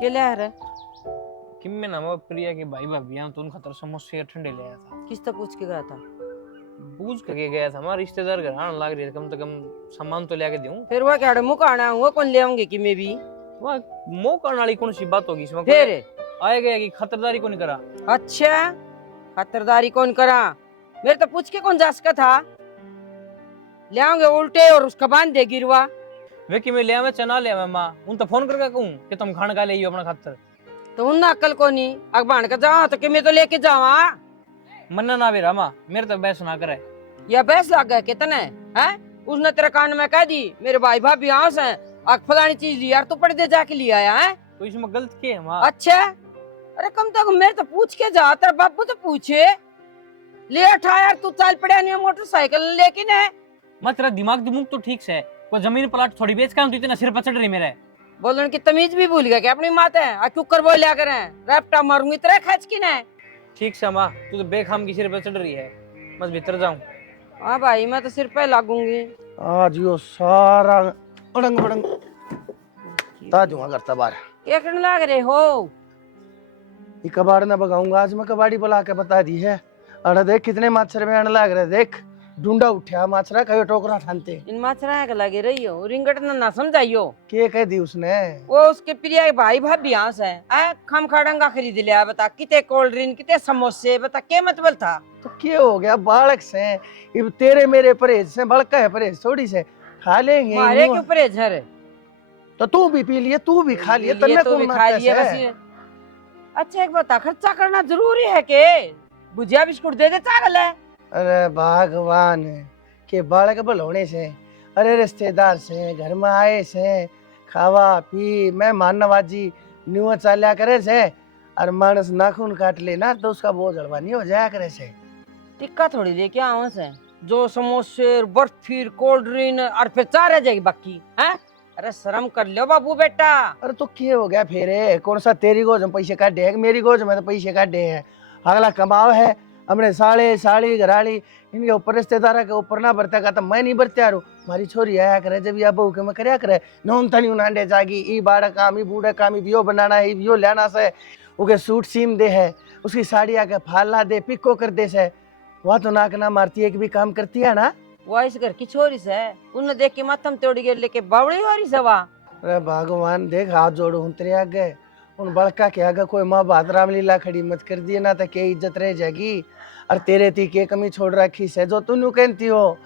के ले आ रहा? किम में नाम प्रिया के भाई भाभी तो उन खतर समोसे ठंडे ले आया था। किस तक पूछ के गया था? पूछ के गया था, हमारा रिश्तेदार घर आने लग रही है, कम से कम सामान तो लेके दूं। फिर वो क्या मुँह आना हुआ कौन ले आऊंगे कि मैं भी? वह मोह करने वाली कौन सी बात होगी इसमें? फिर आए गया कि खतरदारी को नहीं करा। अच्छा, खतरदारी कौन करा? मेरे तो पूछ के कौन जा सका था? ले आऊंगे उल्टे और उसका बांध दे गिरवा। वे कि मैं ले आवे चना ले आवे मां, उन तो फोन करके कहूं कि तुम खान का ले आइयो अपना खातर। तो उन अकल को नहीं अगबान का जावा तो कि मैं तो लेके जावा। मन्ना ना भी रामा, मेरे तो बहस ना करे। या बहस लग गया कितने हैं? उसने तेरे कान में कह दी मेरे भाई भाभी यहाँ से फलानी चीज ली यार, तू पर्दे जाके ले आया है? तो इसमें गलत क्या है मां? अच्छा, अरे कम तो कम मेरे तो पूछ के जा, तेरा बाबू तो पूछे। ले उठा यार, तू चल पड़ा नहीं मोटरसाइकिल लेकिन है। मैं तेरा दिमाग तो ठीक से है, कोई जमीन प्लाट थोड़ी बेच के तू इतना सिर पर चढ़ रही मेरे। बोलने की तमीज भी भूल गया क्या अपनी मात है? कुकर बोल लिया करें, रैप्टा मारूंगी तेरा खच की ना। ठीक से माँ, तू तो बेखाम की सिर पर चढ़ रही है, बस भीतर जाऊं। हाँ भाई, मैं तो सिर पे लागूंगी आज यो सारा अड़ंग बड़ंग ताजुआ करता बार। क्या करने लग रहे हो? ये कबाड़ ना बगाऊंगा आज मैं, कबाड़ी बुला के बता दी है। अरे देख कितने मच्छर में आने लग रहे, देख ढूंढा उठा मच्छरा कहीं टोकरा ठानते। इन मच्छरा के लगे रही हो, रिंगट ना समझाइयो। के कह दी उसने? वो उसके प्रिया के भाई भाभी यहाँ से खम खड़ंगा खरीद लिया। बता कितने कोल्ड ड्रिंक कितने समोसे, बता क्या मतलब था? तो क्या हो गया, बालक से ये तेरे मेरे परहेज से बड़का है, परहेज थोड़ी से खा लेंगे। मारे के परहेज है तो तू भी पी लिए, तू भी खा लिए, तन्ने तो भी खा लिए बस। अच्छा एक बता, खर्चा करना जरूरी है के? भुजिया बिस्कुट दे दे चावल है। अरे भगवान के बालक भलोने से, अरे रिश्तेदार से घर में आए से खावा पी मेहमान नवाजी न्यू चाल्या करे से, और मानस नाखून काट लेना तो उसका बोझ हड़वानी हो जाया करे से। टिक्का थोड़ी लेके आवा से, जो समोसे बर्फी कोल्ड ड्रिंक और फिर चार रह जाएगी बाकी है। अरे शर्म कर लो बाबू बेटा। अरे तो क्या हो गया फिर? कौन सा तेरी गोज में पैसे काटे हैं, मेरी गोज में तो पैसे काटे हैं? अगला कमाओ है, हमने साले साड़ी घराड़ी इनके ऊपर रिश्तेदार के ऊपर ना बरता का तो मैं नहीं बरत्या रू। हमारी छोरी आया करे जब या बहू के मैं करया करे नौन तनी उनांडे जागी ई बाड़ा काम ई बूढ़ा काम ई बियो बनाना है बियो लेना से, उके सूट सीम दे है, उसकी साड़ी आके फालना दे पिको कर दे से। वह तो नाक ना मारती है कि भी काम करती है ना। वो इस घर की छोरी से उन्हें देख के माथम तोड़ी गए लेके बावड़ी वारी सवा। अरे भगवान देख हाथ जोड़ो हूँ तेरे आगे, उन बड़का के आगे कोई माँ बात रामलीला खड़ी मत कर दिए ना तो क्या इज्जत रह जाएगी। और तेरे थी के कमी छोड़ रखी से जो तू कहती हो,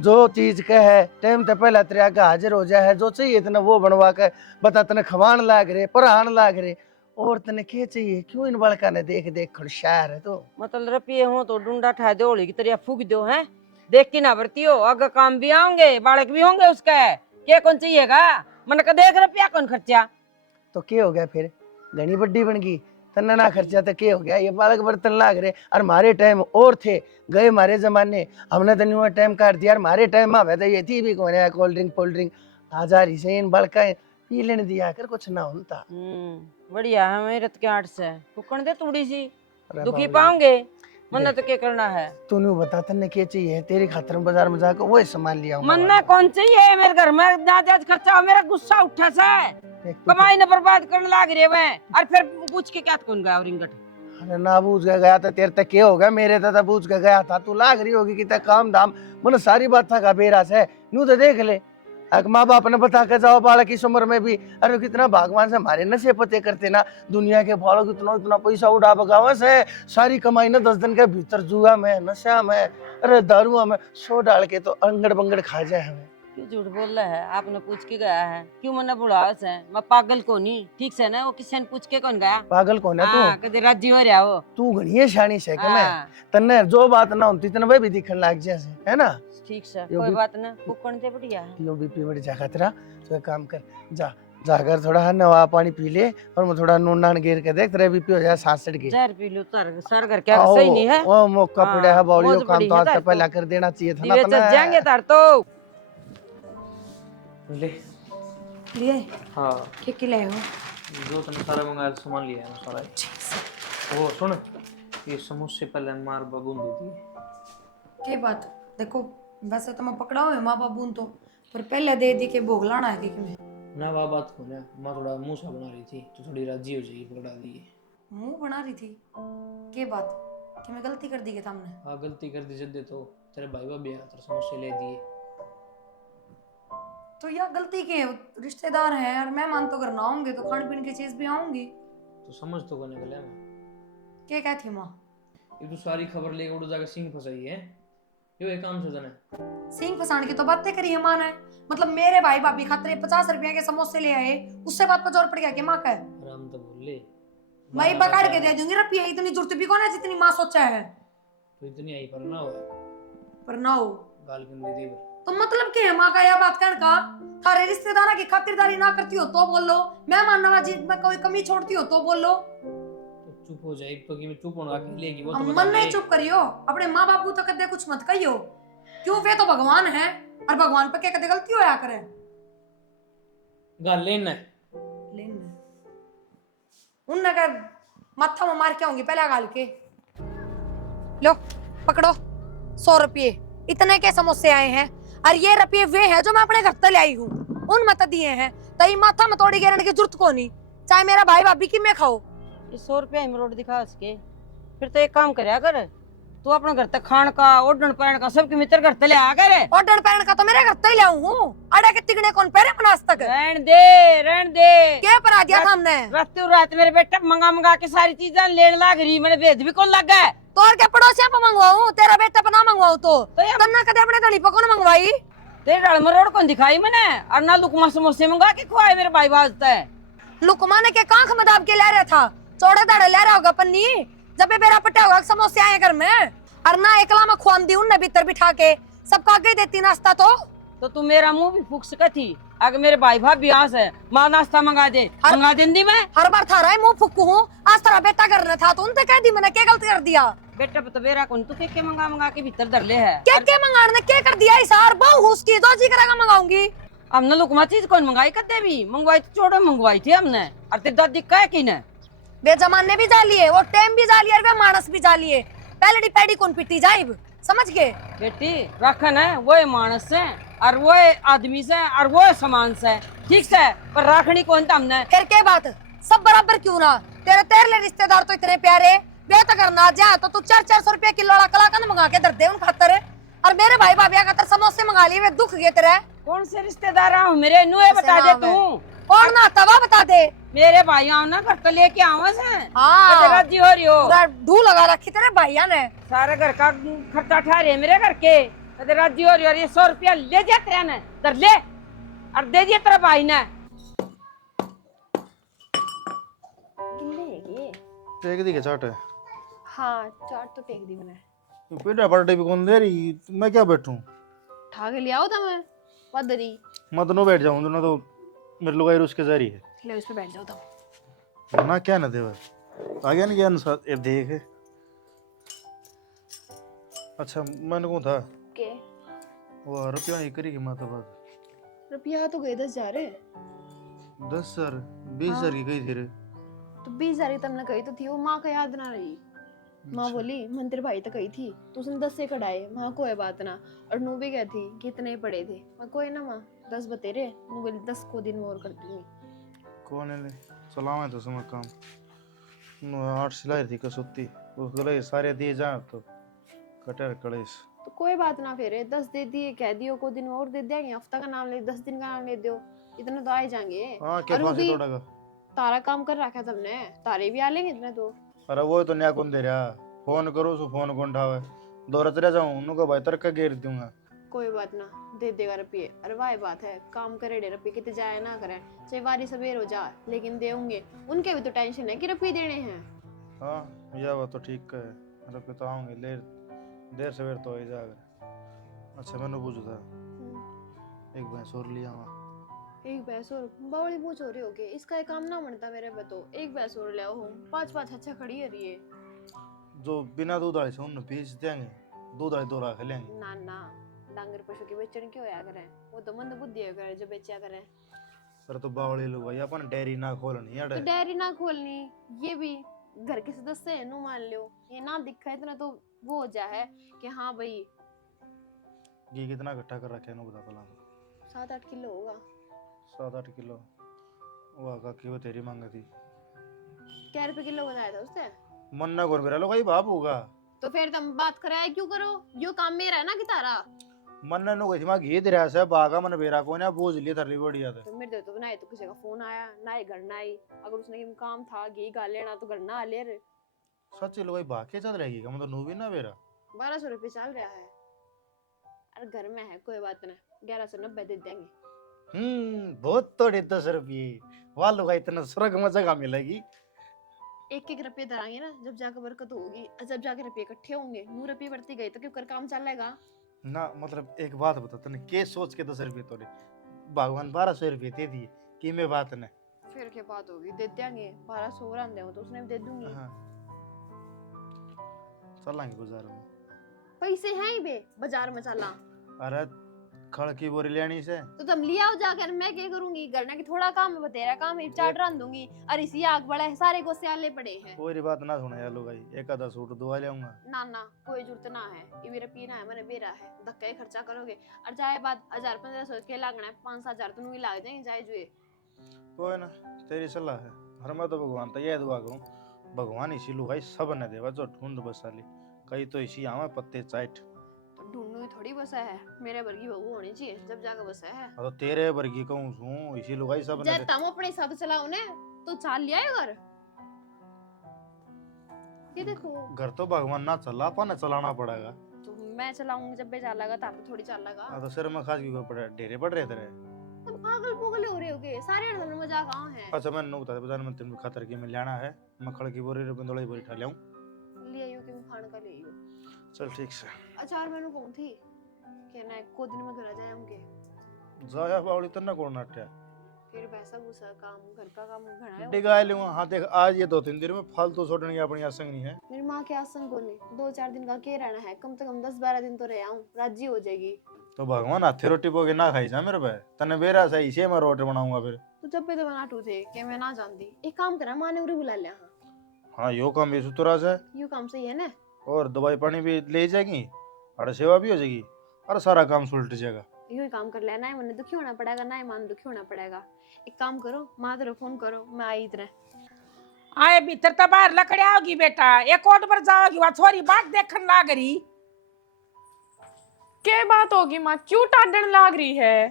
जो चीज के है टाइम तो पहले तेरे आगे हाजिर हो जाए, जो चाहिए इतना वो बनवा के बता, तने खवान लाग रहे पढ़ान लाग रहे, और तने क्या चाहिए? क्यों इन बड़का ने देख देख खुशार है तो? मतलब रपिए हो तो डूंडा ठा दो की तरह फूक दो है, देख के ना भरती हो। अगर काम भी आएंगे बालक भी होंगे उसका, क्या कौन चाहिएगा? मन का देख रुपया कौन खर्चा। तो क्या हो गया फिर? घनी बड्डी बन गई, तन्ना ना खर्चा तो क्या हो गया? ये बालक बर्तन लाग रहे, और हमारे टाइम और थे गए हमारे जमाने, हमने तो न्यू टाइम काट दिया। हमारे टाइम में तो ये थी भी कौन है कोल्ड ड्रिंक हजार ही से इन बड़का पी लेने दिया कर, कुछ ना होता। बढ़िया है मेरे के आठ से फुकन दे थोड़ी सी दुखी बाबा पाओगे। मन्ना तो क्या करना है? तूने बता तन्ने क्या चाहिए? तेरे खातर में बाजार में जाकर वही सामान लिया हूं। मन्ना कौन चाहिए मेरे घर में? जायज खर्चा हो, मेरा गुस्सा उठा से कमाई ने बर्बाद करने लग रहे हुए, और फिर पूछ के क्या कौन गया रिंगट? अरे ना बूझ के गया था तेरे तक क्या हो गया? मेरे तो बूझ के गया था, तू लाग रही होगी कि काम धाम मन सारी बात था का बेरा से न्यू तो देख ले। अगर माँ बाप ने बता के जाओ बालक इस उम्र में भी, अरे कितना भगवान से हमारे नशे पते करते ना, दुनिया के बालक इतना इतना पैसा उड़ा बगावा से, सारी कमाई ना 10 दिन के भीतर जुआ में नशा में अरे दारुआ में सो डाल के तो अंगड़ बंगड़ खा जाए हमें। क्यों झूठ बोल रहा है? आपने पूछ के गया है? क्यों मना बुढ़ा से? मैं पागल को नहीं ठीक से ना, वो किसी ने पूछ के कौन गया? पागल कौन है तू? कदे राजी हो रहा हो तू घनी शानी से के मैं तन्ने जो बात ना होती तने वे भी दिखन लाग जैसे है ना। ठीक से कोई बात ना, फुकन दे बढ़िया है। यो बीपी बढ़ जा खतरा, तो एक काम कर, जा जाकर थोड़ा नवा पानी पी ले, और मैं थोड़ा नून नान गिर के देख तेरे बीपी हो जाए 67 की। जहर पी लो तर सर कर क्या सही नहीं है? ओ मौका पड़ा है बॉलियो काम तो आज से पहले कर देना चाहिए था ना। दिवे चल जाएंगे तार तो ले लिए हाँ क्या लाए हो? जो तुमने सारा मंगाया सामान लिया है सारा। वो सुन, ये समोसे पहले मार बाबू दे दिए। क्या बात? देखो वैसे तो मैं पकड़ा हुआ है माँ बाबू तो, पर पहले दे दी के भोग लाना है कि मैं ना वह बात को ना माँ थोड़ा मुंह सा बना रही थी तो थोड़ी राजी हो जाएगी, पकड़ा दी। मुंह बना रही थी के बात कि मैं गलती कर दी के सामने? हाँ गलती कर दी जब दे तो तेरे भाई भाभी आया तेरे समोसे ले दिए। तो यार गलती के रिश्तेदार हैं और मेहमान तो घर ना होंगे तो खाने पीने की चीज भी आऊंगी। तो समझ तो कोने गले में क्या कहती माँ? ये तो सारी खबर लेके उड़ जाकर सिंह फंसाई है, यो एक काम से जाने। सिंह फसाने की तो बातें करी है माँ ने। मतलब मेरे भाई भाभी खातिर 50 रुपया के समोसे ले आए, उससे बात पर जोर पड़ गया कि माँ का है। आराम तो बोल ले। मैं ही पकड़ के दे दूंगी रुपया, इतनी जरूरत भी कौन है जितनी माँ सोचा है। तो इतनी आई पर ना हो पर ना हो गाल के मेरी पर। तो मतलब क्या है माँ का यह बात कहने का? थारे रिश्तेदारों की खातिरदारी ना करती हो तो बोल लो, मेहमान नवाजी में कोई कमी छोड़ती हो तो बोल लो। तो चुप हो जाए तो कि मैं चुप होने की लेगी वो तो अब बता मन नहीं दे। चुप करियो, अपने माँ बापू तो कदे कुछ मत कहियो। क्यों, वे तो भगवान है और भगवान पे क्या कदे गलती होया करे। गाल लेना लेन उनने का माथा में मार के आऊंगी पहले गाल के। लो पकड़ो 100 रुपये, इतने के समोसे आए हैं और ये रुपये वे हैं जो मैं अपने घर तक ले आई हूँ, उन मत दिए हैं। तई माथा में तोड़ी गिरने की जरूरत को नहीं, चाहे मेरा भाई भाभी की मैं खाओ। ये 100 रुपया में रोड दिखा उसके। फिर तो एक काम करे अगर तू अपने घर तक खान का ओढ़न पहन का सबके मित्र घर तक ले आ करे। और डर पैरण का तो मेरे घर तक ही ले आऊं हूँ, अड़े के तिगड़े कौन पहरे मनास तक। रहन दे क्या परा दिया था हमने? रात मेरे बेटा मंगा के सारी चीजें लेने लग रही, मैंने भेद भी कौन लग गया। तो और क्या पड़ोसिया पे मंगवाऊं, तेरा बेटा पे ना मंगवाऊं तो यार तन्ना कदे अपने धड़ी पे कौन मंगवाई? तेरे डाल मरोड़ कौन दिखाई मैंने, और ना लुकमा समोसे मंगा के खुआए मेरे भाई वास्ते है। लुकमा ने के कांख में दाब के ले रहा था, चौड़े दाड़े ले रहा होगा पन्नी, जब भी मेरा पट्टा होगा समोसे आए घर में, और ना एकला में खुआन दी उनने भीतर बिठा के सबका आगे देती नाश्ता। तो तू मेरा मुंह भी फूक सकती, अगर मेरे भाई भाभी यहाँ से माँ नाश्ता मंगा दे, मंगा देंदी मैं। हर बार थारा ही मुंह फुक्कू हूँ, आज तेरा बेटा करना था तो उनसे कह दी मैंने, क्या गलती कर दिया? बेटा पता मेरा कौन तू के मंगा के भीतर धर ले है। क्या मंगाने क्या कर दिया इस हार बहु उसकी जो जी करेगा मंगाऊंगी। हमने लुकमा चीज कौन मंगाई कदे भी, मंगवाई तो चोड़ो मंगवाई थी हमने, और तेरी दादी कह की ने वे जमाने भी जा लिए, वो टाइम भी जा लिया, वे मानस भी जा लिए, पहले पैडी कौन पिटी जाए समझ गए? बेटी रखन है वो मानस से और वो आदमी से और वो समान से, ठीक से, पर रखनी कौन था हमने। फिर क्या बात, सब बराबर क्यों ना? तेरे रिश्तेदार तो इतने प्यारे, वे तो करना जा तो तू 400 रुपया किलो कलाकंद मंगा के दर दे उन खातर, और मेरे भाई भाभी खातर समोसे मंगा लिए, वे दुख गए तेरे। कौन से रिश्तेदार आऊं मेरे नुए बता दे तू। और ना तवा बता दे, मेरे भाई आओ ना घर तो लेके आओ से। हाँ राजी हो रही हो, पूरा ढू लगा रखी तेरे भैया ने, सारे घर का खर्चा ठहरे मेरे घर के, कदे राजी हो रही हो। और ये 100 रुपया ले जा तेरा ने, दर ले और दे दिया तेरा भाई ने। टेक दी के चाट है। हाँ चाट तो टेक दी मैंने। पेटा पार्टी भी कौन दे रही, मैं क्या बैठूं? उठा के ले आओ था मैं पदरी। मैं तो नो बैठ जाऊं, ना तो मेरे लोग उसके जारी है ले उस पे बैठ जाओ तुम। ना क्या ना देवा आ गया ना ज्ञान साथ ये देख। अच्छा मैंने कौन था के वो रुपया ही करेगी माता बात। रुपया तो गए 10,000 है। 10,000 20,000 की कही थी रे। तो 20,000 तुमने कही तो थी, वो माँ का याद ना रही। माँ बोली मंदिर भाई तो कही थी तो उसने 10 से कढ़ाए, माँ कोई बात ना। और नू भी गई थी कि इतने ही पड़े थे, मैं कोई ना माँ 10 बतेरे, नू बोली 10 को दिन में और कर दूंगी। कौन है ले सलाम है तो समझ काम 8 सिलाई थी कसुत्ती उस गले सारे दिए जा तो कटर कलेश। तो कोई बात ना, फिर 10 दे दिए, कह दियो को दिन और दे देंगे, हफ्ता का नाम ले 10 दिन का नाम ले दो, इतने तो आ जाएंगे। हां के और वो पास भी थोड़ा का तारा काम कर रखा तुमने, तारे भी आ लेंगे इतने तो। अरे वो तो नया कौन दे रहा, फोन करो सो फोन कौन उठावे दौड़त रह जाऊं उनको भाई तरक घेर दूंगा। कोई बात ना, दे देगा रुपये। अरे वाह बात है, काम करे डे रुपये कितने जाए ना करे, चाहे वारी सवेर हो जा लेकिन देंगे। उनके भी तो टेंशन है कि रुपये देने हैं। हाँ यह बात तो ठीक है, रुपये तो आऊंगे देर सवेर तो ही जाएगा। अच्छा मैंने पूछा था एक भैंस और लिया वहाँ। एक भैंस और बावली पूछ हो रही होगी, इसका एक काम ना बनता मेरे पे तो। एक भैंस और ले आओ, 5-5 अच्छा खड़ी है रही है। जो बिना दूध वाले से उन्हें बेच देंगे, दूध वाले 2 लाख लेंगे। ना ना, डांगर पशु के बेचने क्यों आया करें, वो तो मंद बुद्धि है करे जो बेचा करें। सर तो बावली लोग भाई अपन डेयरी ना खोलनी है। तो डेयरी ना खोलनी, ये भी घर के सदस्य है नु मान लो, ये ना दिखा इतना तो वो हो जा है कि हाँ भाई। घी कितना इकट्ठा कर रखे है बता पला 7-8 किलो होगा। 7-8 किलो। वो काकी वो तेरी मांग थी। क्या रुपए किलो बताया था उसने? मन ना गोर मेरा लो भाई बाप होगा। तो फिर तुम बात कराया क्यों करो? यो काम मेरा है ना कि तारा? मन ने नो गई मैं घी दे रहा से बागा मन बेरा को ना बोझ लिए थरली बढ़िया थे। तो मेरे तो बनाए तो किसी का फोन आया ना, ही घर ना आई। अगर उसने कि काम था घी गा लेना तो घर ना आ ले रे। सच लो भाई बाके चल रहेगी का मतलब नो भी ना बेरा। 1200 रुपये चल रहा है। अरे घर में है कोई बात ना, 1190 दे देंगे। बहुत थोड़े 10 रुपये वालों का इतना स्वर्ग में जगह मिलेगी। एक एक रुपये धराएंगे ना, जब जाकर बरकत होगी, जब जाकर रुपये इकट्ठे होंगे। 9 रुपये बढ़ती गई तो क्यों कर काम चलेगा? ना मतलब एक बात बता तूने के सोच के 10 रुपये तोड़े भगवान 1200 रुपये दे दिए कि मैं बात न फिर क्या बात होगी, दे देंगे। 1200 और आंदे हो तो उसने भी दे दूंगी। हाँ चलेंगे बाजार में। पैसे हैं ही बे बाजार में चला। अरे खड़ की बोरी लेनी से तो तुम लिया हो जाकर, मैं क्या करूंगी? करना की थोड़ा काम है, बतेरा काम है, चाट रांध दूंगी। अरे इसी आग बड़ा है, सारे को स्याले पड़े हैं। कोई बात ना सुना यार लो भाई एक आधा सूट दुआ ले आऊंगा। ना ना कोई जरूरत ना है, ये मेरा पीना है, मैंने बेरा है। धक्का ही खर्चा करोगे और जाए बात 1000-1500 के लागना है, 5-7 हजार तो नहीं लाग जाएंगे जाए जुए। कोई ना तेरी सलाह है। हर मैं तो भगवान तो यह दुआ करूं भगवान इसी लो भाई सब न देवा जो ढूंढ बसाली कई तो इसी आवा पत्ते चाट। तो ढूंढू ही थोड़ी बसा है, मेरे वर्गी बहू होनी चाहिए जब जाकर बसा है। तो तेरे वर्गी कहूं सू इसी लो भाई सब न जब दे। तुम अपने साथ चलाओ ने तो चाल लिया है घर। ये देखो घर तो भगवान ना चला अपन चलाना पड़ेगा। तो मैं चलाऊंगी जब बेचार लगा तब तो थोड़ी चाल लगा। तो सिर में खास की कोई पड़े ढेरे पड़ रहे तेरे। तुम पागल पोगल हो रहे होगे, सारे अड़धन मजाक कहाँ है? अच्छा मैं नो बता बाजार में तेरे खातर की मैं लेना है मैं खड़ की बोरी रुपये बोरी उठा लाऊं। ले आयो कि मैं खाने का ले आयो। चल ठीक से अच्छा और मैंने कहूं थी कि ना को दिन में घर आ जाए हमके। जाया बावली तो ना कोण नाट्या फिर पैसा गुस्सा काम घर का काम घना है। डिगा लूंगा। हाँ देख आज ये 2-3 दिन में फालतू छोड़ने की अपनी आसंग नहीं है। मेरी माँ के आसन को नहीं, 2-4 दिन का के रहना है, कम से कम 10-12 दिन तो रह आऊं, राजी हो जाएगी। तो भगवान हाथे रोटी पोगे ना खाई जा मेरे पे तने बेरा सही से मैं रोटी बनाऊंगा फिर। तो जब पे तो बना थे कि मैं ना जानती। एक काम करा, माँ ने उरी बुला लिया। हाँ यो काम भी सुतरा से यू काम सही है ना? और दवाई पानी भी ले जाएगी और सेवा भी हो जाएगी और सारा काम सुलट जाएगा। यू ही काम कर लेना है, मैंने दुखी होना पड़ेगा ना, मान दुखी होना पड़ेगा। एक काम करो, माँ तेरे फोन करो, मैं आई इधर। आए भीतर तो बाहर लकड़िया होगी बेटा, एक कोट पर जाओगी वहां छोरी बाट देखन लाग रही। क्या बात होगी माँ, क्यों टाडन लाग रही है?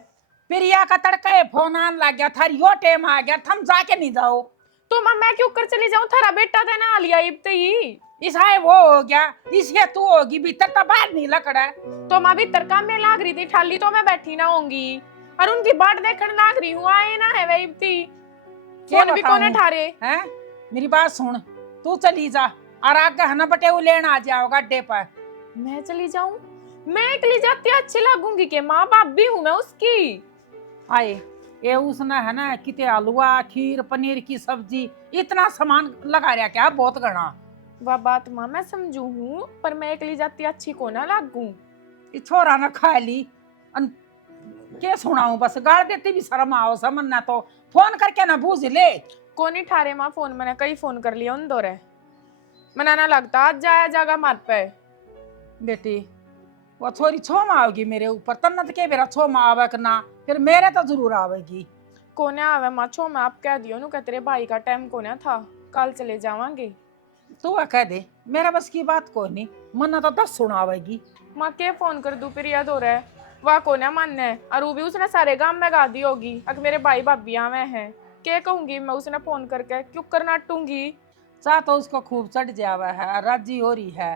प्रिया का तड़के फोन आन लग गया, थारी यो टेम आ गया, थम जाके नहीं जाओ। तो माँ मैं क्यों कर चली जाऊं? थारा बेटा था ना लिया इब ही। इसाए वो हो गया, इसके तू होगी, भीतर तो बाहर नहीं लकड़ा। तो माँ भीतर काम में लाग रही थी, ठाली तो मैं बैठी ना होंगी और उनकी बाट देखने लाग रही हूँ। आए ना है वही थी, फोन भी कोने ठारे हैं। मेरी बात सुन, तू चली जा और आगे हना बटे वो लेना आ जाओगा अड्डे पर। मैं चली जाऊं? मैं अकेली जाती अच्छी लगूंगी के? माँ बाप भी हूँ मैं उसकी। आए ये उसने है ना किते हलवा खीर पनीर की सब्जी इतना सामान लगा रहा क्या, बहुत घना। वह बात माँ मैं समझू हूँ, पर मैं अकेली जाती अच्छी को ना लागू। छोरा न खा ली के सुनाऊं, बस गाड़ देती भी शर्म आओ समझना। तो फोन करके ना बूझ ले। कोनी ठारे माँ फोन, मैंने कई फोन कर लिया उन दौरे, मना ना लगता आज जाया जागा मार पे। बेटी वो छोरी छोमा आओगी मेरे ऊपर, तन्नत के मेरा छोमा आवे ना, फिर मेरे तो जरूर आवेगी। कोने आवे माँ छो, मैं आप कह दियो नु कि तेरे भाई का टाइम कोने था, कल चले जावांगे। तू कह दे, मेरा बस की बात कोई नहीं, मन्ना तो 10 सुनावेगी। माँ के फोन कर दू फिर याद हो रहा है, वह कोने मानने और वो भी उसने सारे गांव में गा दी होगी। अगर मेरे भाई भाभी आवे हैं क्या कहूंगी मैं उसने फोन करके, क्यों कर नाटूंगी? चाह तो उसको खूब चढ़ जावा है, राजी हो रही है,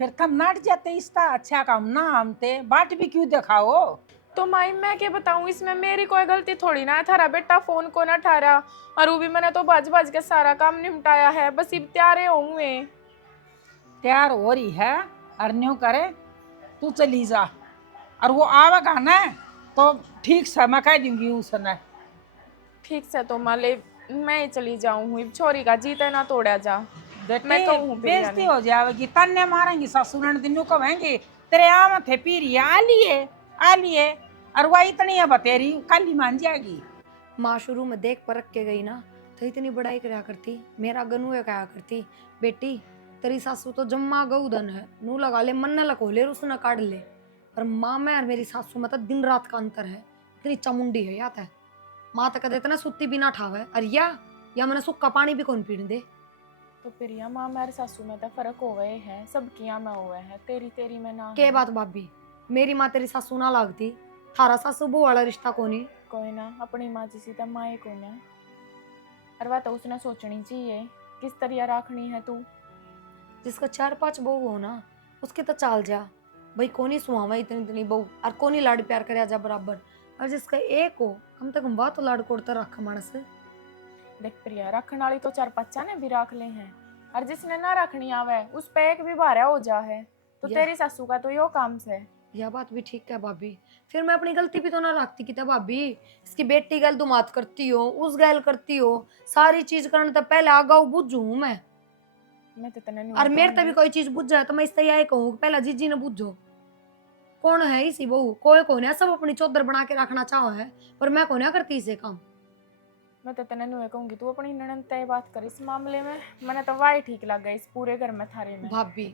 फिर तुम नाट जाते इसका अच्छा काम ना हमते बाट भी क्यों दिखाओ। तो माई मैं क्या बताऊं, इसमें मेरी कोई गलती थोड़ी ना है। थारा बेटा फोन को ना ठारा और वो भी मैंने तो भज भज के सारा काम निपटाया है, बस अब तैयार होंगे। तैयार हो रही है और न्यू करे, तू चली जा और वो आवेगा ना तो ठीक से मैं कह दूंगी उसने। ठीक से तो माले मैं ही चली जाऊं, छोरी का जीते ना तोड़ा जा। मैं कहूं बेइज्जती हो जाएगी, तन्ने मारेंगी ससुरन दिनों को कहेंगे तेरे आम थे पीरी आ लिए और वह इतनी है बतेरी कल ही मान जाएगी। माँ शुरू में देख परख के गई ना तो इतनी बड़ाई करा करती, मेरा गनुए कहा करती बेटी तेरी सासू तो जम्मा गौधन है, नू लगा ले मन न लको ले उसने काट ले। पर माँ में और मेरी सासू में तो दिन रात का अंतर है, इतनी चामुंडी है याद है। माँ तो कदे इतना सुत्ती भी ना ठावे अरे या मैंने सुक्का पानी भी कौन पीने दे। तो प्रिया माँ मेरे सासू में तो फर्क हो गए है, सब किया मैं हुआ है, तेरी तेरी में ना के बात भाभी, मेरी माँ तेरी सासू ना लागती, थारा सासू बहू वाला रिश्ता कोनी। कोई ना अपनी माँ जिसी तो माए को ना, और वह तो उसने सोचनी चाहिए किस तरह रखनी है तू। जिसका 4-5 बहू हो ना उसके तो चाल जा भाई, कोनी सुहावा इतनी इतनी बहू और कोनी लाड प्यार करे जा बराबर, और जिसका एक हो कम तक हम तो लाड कोड़ता रख मानस। देख प्रिया रखने वाली तो 4-5 ने भी रख ले हैं, और जिसने ना रखनी आवे उस पे एक भी भारा हो जा है, तो तेरी सासू का तो यो काम से। यह बात भी ठीक है भाभी, फिर मैं अपनी गलती भी तो ना रखती कि तब भाभी इसकी बेटी गल तुम बात करती हो, उस गैल करती हो, सारी चीज करने तो पहले आगाऊ बुझू मैं तो तने नहीं और मेरे तभी कोई चीज बुझ जाए तो मैं इस तरह यही कहूँ पहला जीजी ने बुझो कौन है इसी बहू, कोई कौन है, सब अपनी चौधर बना के रखना चाहो है, पर मैं कौन करती इसे काम। मैं तो तने नहीं कहूंगी तू अपनी ननद तय बात कर इस मामले में, मैंने तो वाई ठीक लग गया इस पूरे घर में थारे में। भाभी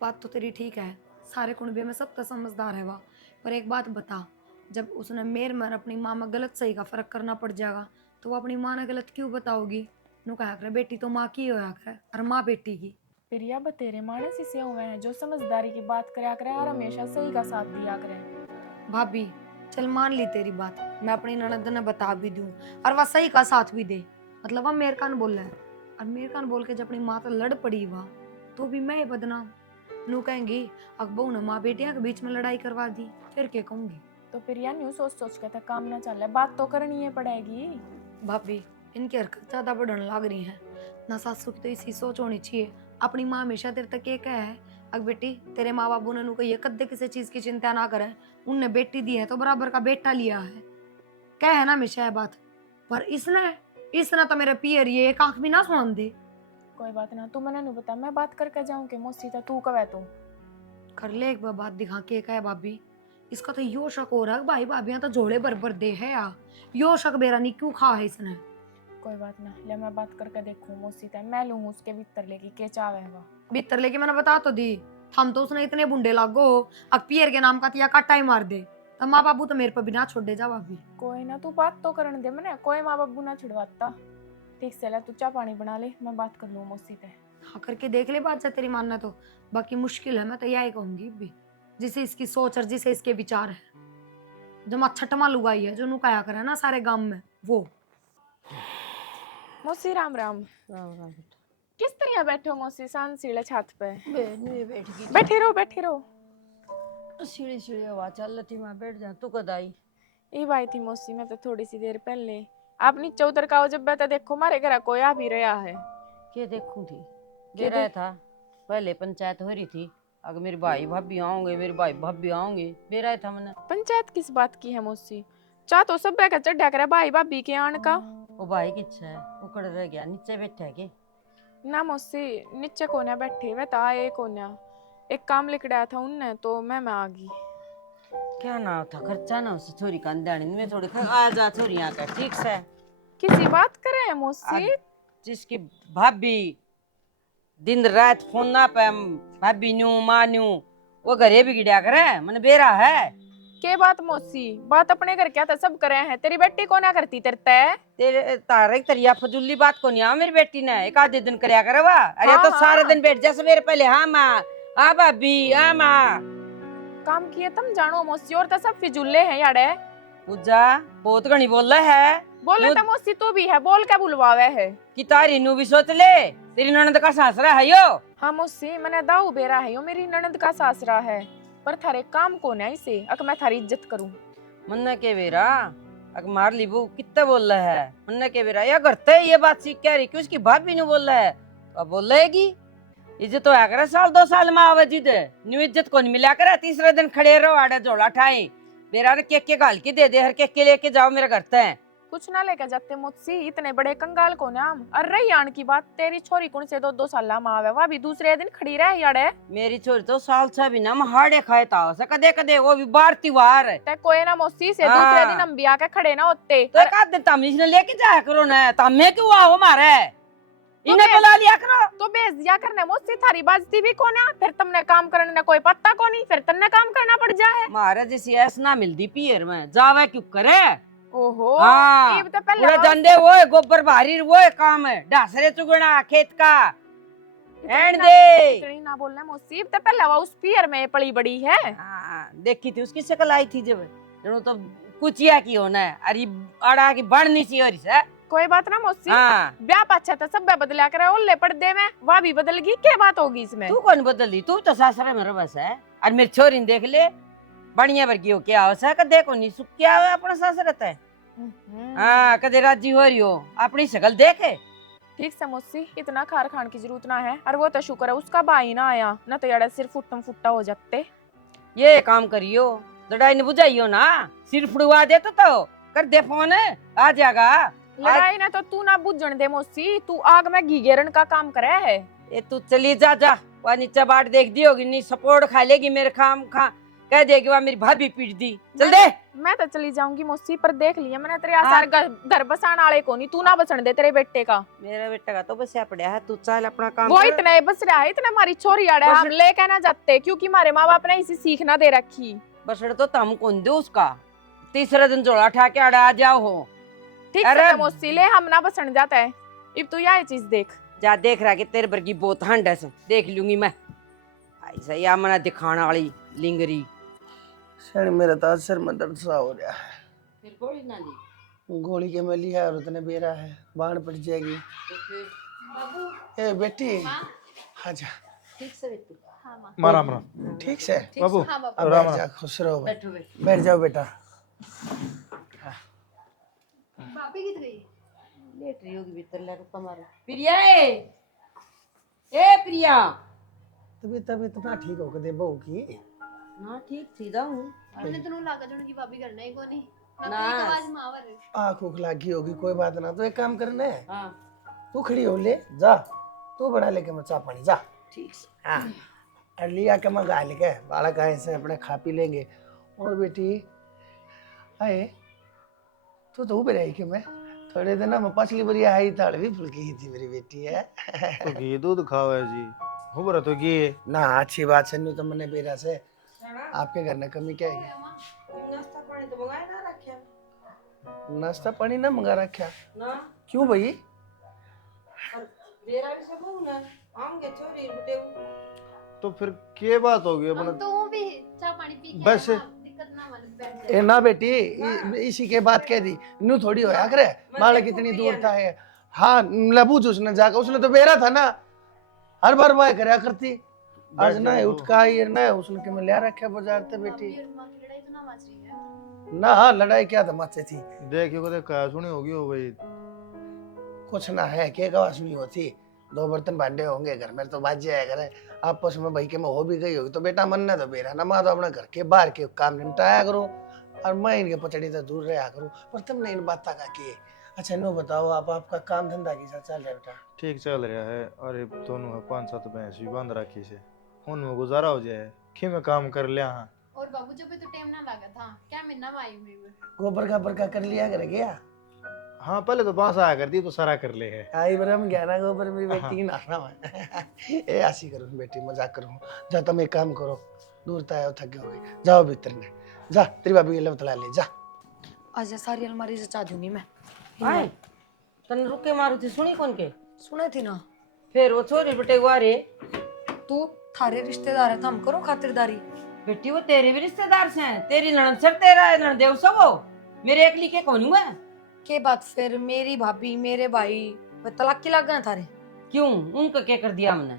बात तो तेरी ठीक है, सारे कुनबे में सब तो समझदार है वह, पर एक बात बता, जब उसने मेर में अपनी माँ में गलत सही का फर्क करना पड़ जाएगा तो वो अपनी माँ ने गलत क्यों बताओगी। नु कहा करे बेटी तो माँ की होया करे और माँ बेटी की। प्रिया बतेरे मानस इसे हुए हैं जो समझदारी की बात करया करे और हमेशा सही का साथ दिया करे। भाभी चल मान ली तेरी बात, मैं अपनी ननद ने बता भी दूं और वह सही का साथ भी दे, मतलब वह मेरे कान बोल रहा है, और मेरे कान बोल के जब अपनी माँ तो लड़ पड़ी वह तो भी मैं बदनाम नू कहेंगी अकबू ने माँ बेटिया के बीच में लड़ाई करवा दी, फिर क्या कहूंगी। तो प्रिया न्यू सोच सोच के तक काम ना चल रहा, बात तो करनी है पड़ेगी। भाभी इनकी हरकत ज्यादा बढ़ने लग रही है ना, सासू की तो इसी सोच होनी चाहिए, अपनी माँ हमेशा तेरे तक एक है अग बेटी तेरे माँ बाबू ने कही कद्दे किसी चीज की चिंता ना करे, उनने बेटी दी है तो बराबर का बेटा लिया है, क्या है ना हमेशा है बात, पर इसने तो मेरे पियर ये एक आंख भी ना सुन दे। कोई बात ना, तू मैंने नहीं बता, मैं बात करके जाऊं के मौसी तू कब है तू कर ले एक बार बात दिखा के क्या है भाभी, इसका तो यो शक हो रहा है भाई भाभी तो जोड़े बरबर दे है यार, यो शक बेरा नहीं क्यों खा है इसने। कोई बात ना, ले मैं बात करके देखूं मौसी तक, मैं लूं उसके भीतर लेके के चाव है वा भीतर लेके मैंने बता तो दी, हम तो उसने इतने बुंडे लागो अब पियर के नाम का तिया काटा ही मार दे, तो माँ बाबू तो मेरे पर भी ना छोड़ दे जा भाभी। कोई ना तू बात तो करने दे, मैंने कोई माँ बाबू ना छुड़वाता। ठीक से ला तू चाय पानी बना ले, मैं बात कर लूं मौसी से। हाँ करके देख ले बात से तेरी मानना तो, बाकी मुश्किल है मैं तो यही कहूंगी भी, जिसे इसकी सोच और जिसे इसके विचार है, जो माँ छठमा लुगाई है जो नुकाया करे ना सारे गांव में वो। मौसी राम राम। राम राम बेटा। किस तरह बैठे हो मौसी सांसीले छत पे? बैठ गई बैठी रहो बैठी रहो। सीढ़ी सीढ़ी हवा चल रही, मैं बैठ जा, तू कद आई? ये बाई थी मौसी, मैं तो थोड़ी सी देर पहले आप नीचे उतर का जब बैठा देखो मारे घर कोई आ भी रहा है। के देखूं थी दे रहा था, पहले पंचायत हो रही थी, अगर मेरे भाई भाभी आओगे मेरे भाई भाभी आओगे दे रहा था मैंने। पंचायत किस बात की है मौसी? चाह तो सब बैठा चढ़ा कर भाई भाभी के आने का। वो भाई किच्छा है उकड़ रह गया, नीचे बैठा है के? ना मौसी नीचे कोने बैठे वे ता एक कोना, एक काम लिखड़ा था उनने तो मैं आ गई। क्या ना था खर्चा ना उस छोरी का अंदानी में थोड़ी आ जा छोरी यहाँ का ठीक से। किसी बात करे है मौसी? जिसकी भाभी दिन रात फोन ना पे भाभी न्यू माँ न्यू वो घरे भी गिड़ा करे मन बेरा है। के बात मौसी? बात अपने घर क्या था सब करे हैं, तेरी बेटी को ना करती तेरे तारे तरिया फजुल्ली बात को नहीं आ मेरी बेटी ने एक आधे दिन करया करे वा। अरे हाँ, तो हाँ। सारे दिन बैठ जा सवेरे पहले हाँ माँ हाँ भाभी हाँ माँ काम किए तुम जानो मौसी, और तो सब फिजुल्ले हैं यारे। पूजा बहुत घनी बोल रहा है, बोले तो मौसी तू भी है, बोल क्या बुलवावे है कि तारी नू भी सोच ले, तेरी ननद का सासरा है यो। हाँ मौसी मैंने दाऊ बेरा है यो मेरी ननद का सासरा है, पर थारे काम को नहीं से अक मैं थारी इज्जत करूं। मन्ना के बेरा अग मार ली वो कितना बोल रहा है, मन्ना के बेरा या करते है ये बात सीख कह रही कि उसकी भाभी ने बोल रहा है तो अब बोल रहेगी इज्जत तो आकर साल 2 साल में आवे जिद न्यू इज्जत को नहीं मिला कर, तीसरे दिन खड़े रहो आड़े जोड़ा ठाए बेरा ने केक के गाल के दे दे, हर केक के लेके जाओ मेरे घर तक। कुछ ना लेके जाते मुझसे इतने बड़े कंगाल को नाम। अरे रही आन की बात, तेरी छोरी कौन से 2 साल में आवे वह भी दूसरे दिन खड़ी रहे यारे। मेरी छोरी तो साल 6 भी ना हाड़े खाए था कदे कदे वो भी बार त्योहार ते कोई ना मौसी से हाँ। दूसरे दिन हम भी आके खड़े ना होते। तो एक आध दिन तमीज ने लेके जाया करो ना, तमे क्यों आओ मारे इन्हें बुला लिया करो। तो बेच दिया करने मुझसे थारी बाजती भी कोना, फिर तुमने काम करने ना कोई पत्ता को नहीं, फिर तन्ने काम करना पड़ जाए। मारे जैसी ऐस ना मिलती पियर में जावे क्यों करे ओहो हाँ ये तो पहले पूरा धंधे वो है, गोबर भारी वो है, काम है डासरे चुगना खेत का। एंड दे इतनी ना बोलना मौसी, तो पहले वो उस पियर में पली बड़ी है। हाँ, देखी थी उसकी शक्ल आई थी जब जनो तो कुचिया की होना है, अरे अड़ा की बढ़नी सी और से। कोई बात ना मौसी, हाँ ब्याह पाछा तो सब बदला कर ओले पर्दे में वह भी बदल गई, क्या बात होगी इसमें? तू कौन बदल दी, तू तो सासरा मेरा बस है। और मेरी छोरी ने देख ले बढ़िया वर्गी हो क्या हो सा, देखो नहीं सुख क्या है अपना सासरा रहता है। हाँ कदे राजी हो रही हो, अपनी शक्ल देखे। ठीक से मौसी, इतना खार खान की जरूरत ना है। और वो तो शुक्र है उसका भाई ना आया, ना तो यार सिर फुट्टम फुट्टा हो जाते। ये काम करियो, लड़ाई ने बुझाइयो ना, सिर फुड़वा दे तो कर दे फोन, आ जाएगा। लड़ाई ना तो तू ना बुझन दे मौसी, तू आग में घी गेरन का काम करे है। ये तू चली जा जा, वह नीचे बाट देख दी होगी, नहीं सपोर्ट खा लेगी मेरे खाम खा, कह देगी वह मेरी भाभी पीट दी, चल दे। मैं तो चली जाऊंगी मौसी, पर देख लिया मैंने तेरे आसार घर बसाने वाले को नहीं, तू ना बसन दे तेरे बेटे का। मेरे बेटे का तो बसिया पड़ा है, तू चल अपना काम वो कर। इतने बस रहा है, इतने हमारी छोरी आड़े बस- हम ले कहना जाते, क्योंकि हमारे माँ बाप ने इसी सीखना दे रखी। बसड़ तो तम कौन दे उसका, तीसरे दिन जोड़ा उठा के अड़ा जाओ हो। ठीक अरे- है मौसी, ले हम ना बसन जाता है। अब तू यह चीज देख, जा देख रहा कि तेरे बरगी बहुत हंड है, देख लूंगी मैं। ऐसा या मना दिखाने वाली लिंगरी। सर मेरा तो आज सर में दर्द सा हो रहा है। फिर गोली ना ली गोली के में लिया और उतने बेरा है, बाढ़ पड़ जाएगी। तो फिर ए बेटी आजा, ठीक से बेटू हाँ माँ। मारा मारा ठीक से बाबू हाँ बाबा। अब बैठ जा, खुश रहो भाई। बैठो बैठो। बैठ जाओ बेटा। भाभी कित गई? लेट रही होगी भीतर, ले रुका मारो। प्रिया ए प्रिया। तबीयत ना ठीक हो दे बहू की। ना ठीक थी जाऊं। मैंने तनु लागा जोन की भाभी करना ही कोनी। ना। ना कोई आवाज मावर है। आँख उख लागी होगी, कोई बात ना, तो एक काम करना है, हाँ तू खड़ी हो ले जा, तू बड़ा लेके मैं चाह पानी जा। ठीक से। हाँ और लिया के मैं गा लेके बालक आए से अपने खा पी लेंगे। और बेटी आए तो ऊपर आई कि मैं थोड़े दिन ना मैं पछली बारी आई तड़वी फुलकी थी मेरी बेटी है। तो घी दूध खाओ है जी, हो बरा तो घी है। ना अच्छी बात सुनी तो मैंने बेरा से, आपके घर में कमी क्या है? नाश्ता पानी तो मंगाया ना रखे नाश्ता पानी ना मंगा रखा? ना। क्यों भाई? और मेरा भी सब हो ना, आऊंगे छोरी बुटे। तो फिर क्या बात होगी हम अपना? तो वो भी चाय पानी पी के बस। आए ना, दिक्कत ना मन बैठ ए जाए। ना बेटी, इसी के बात कह दी, नू थोड़ी होया करे, बालक इतनी दूर था है। हाँ लबू उसने जाकर, उसने तो बेरा था ना, हर बार वह करया करती। आज ना उठ का आई ना, उसने के मैं ले रखा बाजार से बेटी। भाभी और माँ की लड़ाई तो ना मच रही है। ना हाँ लड़ाई क्या धमाचे थी, देखियो कदे कहा सुनी होगी हो भाई। कुछ ना है, के गवा सुनी होती, दो बर्तन भांडे होंगे घर में तो बाज जाया करे, आपस में भाई के में हो भी गई होगी तो बेटा मन ना तो बेरा ना, माँ तो अपना घर के बाहर के काम निपटाया करो और मैं इनके पचड़ी से दूर रहा करूँ। पर तुमने इन बात का किए। अच्छा नो बताओ, आप आपका काम धंधा कैसा चल रहा है बेटा? ठीक चल रहा है, अरे दोनों है 5-7 भैंस भी बांध रखी से, उनमें गुजारा हो जाए, खे में काम कर लिया। हाँ और बाबू जब तो टाइम ना लगा था, क्या मिलना में आई हुई मैं। गोबर का कर लिया कर गया? हाँ पहले तो बांस आया करती तो सारा कर ले है। आई ब्रह्म ज्ञाना गोबर मेरी बेटी ना रहा ए आसी करूँ बेटी, मजाक करूँ। जा तुम एक काम करो, दूर तय थके हो गए, जाओ भीतर ने जा, तेरी भाभी के लिए बतला ले जा। आज सारी अलमारी से चाह दूंगी मैं। आए तन रुके मारू थी, सुनी कौन के? सुने थी ना, फिर वो छोरी बुटे गुआरे। तू थारे रिश्तेदार है, हम करो खातिरदारी। बेटी वो तेरे भी रिश्तेदार से हैं, तेरी ननद सर तेरा ननदेव सब हो, मेरे एकली के कौन हुआ? के बात फिर मेरी भाभी मेरे भाई वो तलाक की लग गए थारे? क्यों उनका क्या कर दिया हमने?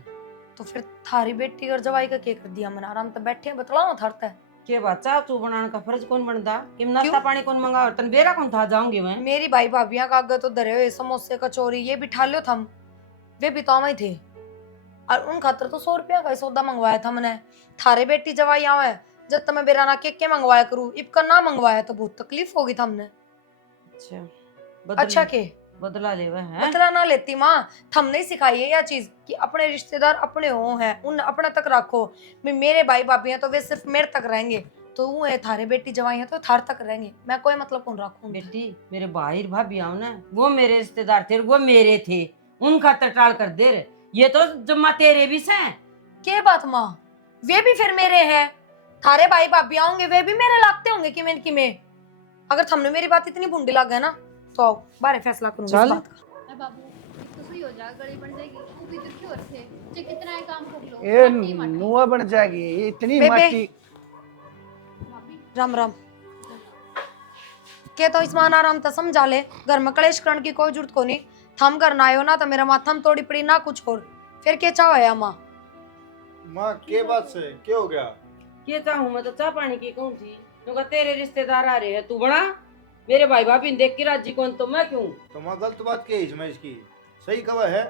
तो फिर थारी बेटी और जवाई का क्या कर दिया मैंने? आराम तो बैठे हैं, बतलाओ थारता है। के बात चाचू बनाने का फर्ज कौन बनता? कि नाश्ता पानी कौन मंगा, तन बेरा कौन था जाऊंगी मैं? मेरी भाई भाभियां का आगे तो धरे हुए समोसे कचौरी ये भी ठा लो थम, वे भी तो ही थे। और उन खातर तो 100 रुपया का ही सौदा मंगवाया था मैंने। थारे बेटी जवाई आवे जब तक मैं बेराना के मंगवाया करूँ, इबका ना मंगवाया तो बहुत तकलीफ होगी था हमने। अच्छा अच्छा के बदला ले वह है। बदला ना लेती माँ, थम नहीं सिखाई है यह चीज कि अपने रिश्तेदार अपने हो हैं, उन अपने तक रखो। मेरे भाई भाभी हैं तो वे सिर्फ मेरे तक रहेंगे, तो वो है थारे बेटी जवाई है तो थार तक रहेंगे, मैं कोई मतलब कौन रखूं? बेटी मेरे भाई भाभी आओ ना, वो मेरे रिश्तेदार थे, वो मेरे थे, उनका टटाल कर दे रहे, ये तो जम्मा तेरे भी से। के बात माँ, वे भी फिर मेरे हैं। थारे भाई भाभी होंगे वे भी मेरे लगते होंगे कि मैं अगर तुमने मेरी बात इतनी भुंडी लग गया ना तो आओ बारे फैसला करूंगी इस चल। बात का। अरे बाबू तो सही हो जाएगा, गली बन जाएगी। तू भी तो क्यों थे जे कितना है काम कर लो। ये माटी माटी। नुआ बन जाएगी ये इतनी बेबे। माटी। भाभी राम राम के तो इसमान आराम तो समझा ले, घर में कलेश करने की कोई जरूरत को नहीं। थम करना आयो ना तो मेरा माथा में तोड़ी पड़ी ना कुछ और फिर क्या चाह है माँ। माँ के बात से क्या हो गया? ये चाहूँ मैं तो चाह पानी की कहूँ थी क्योंकि तेरे रिश्तेदार आ रहे हैं, तू बड़ा मेरे भाई भाभी ने देख के राजी कौन तो मैं क्यों। तो माँ गलत बात की इसमें इसकी सही कवा है।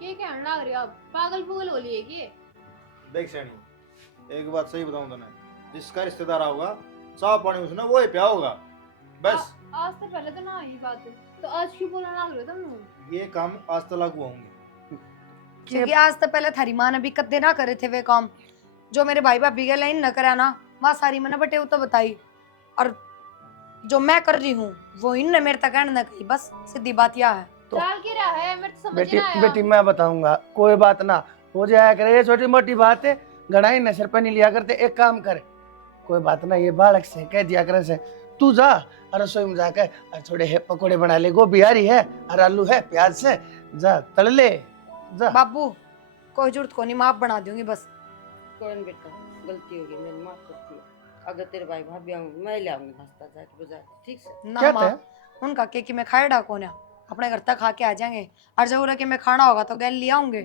के कहने लग रहे हो अब? पागल पुगल हो लिए के? देख सैनी एक बात सही बताऊं तने, जिसका रिश्तेदार होगा चाह पानी उसने वो ही पिया होगा बस। आज से पहले तो ना आई बात, तो आज क्यों बोलना लग रहे हो तुम? ये काम आज तक लागू होंगे क्योंकि आज तो पहले थारी माँ ने भी कद्दे ना करे थे वे काम जो मेरे भाई भाभी के लाइन न करा ना। माँ सारी मैंने बटे वो तो बताई और जो मैं कर रही हूँ वो इनने मेरे तक कहने न कही, बस सीधी बात यह है। तो चाल की रहा है मेरे तो समझ बेटी ना आया। बेटी मैं बताऊंगा, कोई बात ना हो जाया करे, ये छोटी मोटी बात है, गड़ाई नशर पे नहीं लिया करते। एक काम कर, कोई बात ना, ये बालक से कह दिया करे से तू जा और रसोई में जाकर और थोड़े पकोड़े बना ले, गोभी हरी है और आलू है प्याज से, जा तल ले जा। बाबू कोई जरूरत को नहीं, माफ बना दूंगी बस। कोई नहीं बेटा, गलती होगी मेरी, माफ करती है। अगर तेरे भाई भाभी आऊंगे मैं ले आऊंगी नाश्ता जाके बाजार, ठीक से। ना क्या माँ थे? उनका के कि मैं खाए डाको ना, अपने घर तक खा के आ जाएंगे और जरूर है कि मैं खाना होगा तो गैल ले आऊंगे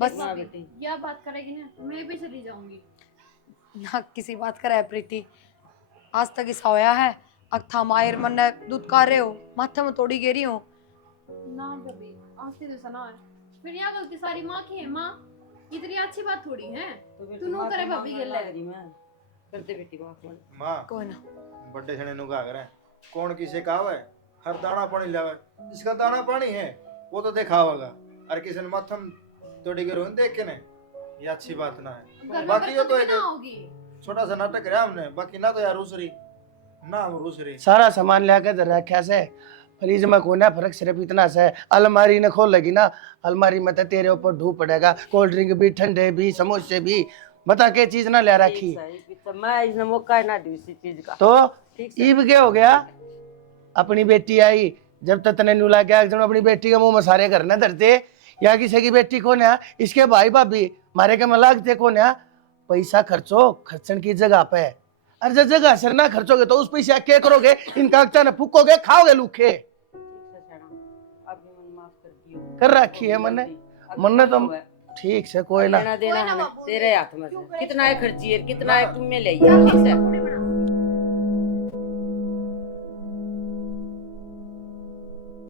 बस। हाँ बेटी, यह बात करेगी ना मैं भी चली जाऊंगी। ना किसी बात कर है प्रीति, आज तक ऐसा होया है अक्था मायर मन ने दूध का रहे हो माथे में तोड़ी गेरी हो। ना भाभी आज से तो ना है, फिर यहाँ गलती सारी माँ की है। माँ इतनी अच्छी बात थोड़ी है। तो बेटी तू नो माफ करे मांगने भाभी के लग लिए। रही मैं, करते बेटी माफ मान। माँ कोई ना बड़े जने नु का करे कौन किसे कहावे हर दाना पानी लावे, जिसका दाना पानी है वो तो देखा होगा और किसी ने माथम तोड़ी के रोन देख के ने, ये अच्छी बात ना है। घर में बाकी ये बरकत तो भी एक ना होगी। छोटा सा नाटक है हमने, बाकी ना तो यार रूसरी ना हम रूसरी। सारा सामान लेके धर रखा से, फ्रिज में कोई ना फर्क सिर्फ इतना से, अलमारी ने खोल लगी ना, अलमारी में तो तेरे ऊपर धूप पड़ेगा, कोल्ड ड्रिंक भी, ठंडे भी, समोसे भी, बता के चीज ना ले रखी तो मैं इसने मौका ना दी इसी चीज का। तो ठीक से। ईब क्या हो गया? अपनी बेटी आई जब तक तने नुला गया जब अपनी बेटी के मुंह में सारे घर न धरते, या किसी की बेटी कौन है, इसके भाई भाभी मारे के में लागते कौन है? पैसा खर्चो खर्चन की जगह पे, और जब जगह सर ना खर्चोगे तो उस पैसे क्या करोगे? इन कागजा न फूकोगे, खाओगे लूखे। कर रखी है मैंने, मन्ने तो ठीक से कोई ना लेना देना कोई ना है बाबू, तेरे हाथ में क्यों से। परेशान कितना है खर्ची है, कितना है तुम में ले, ठीक से।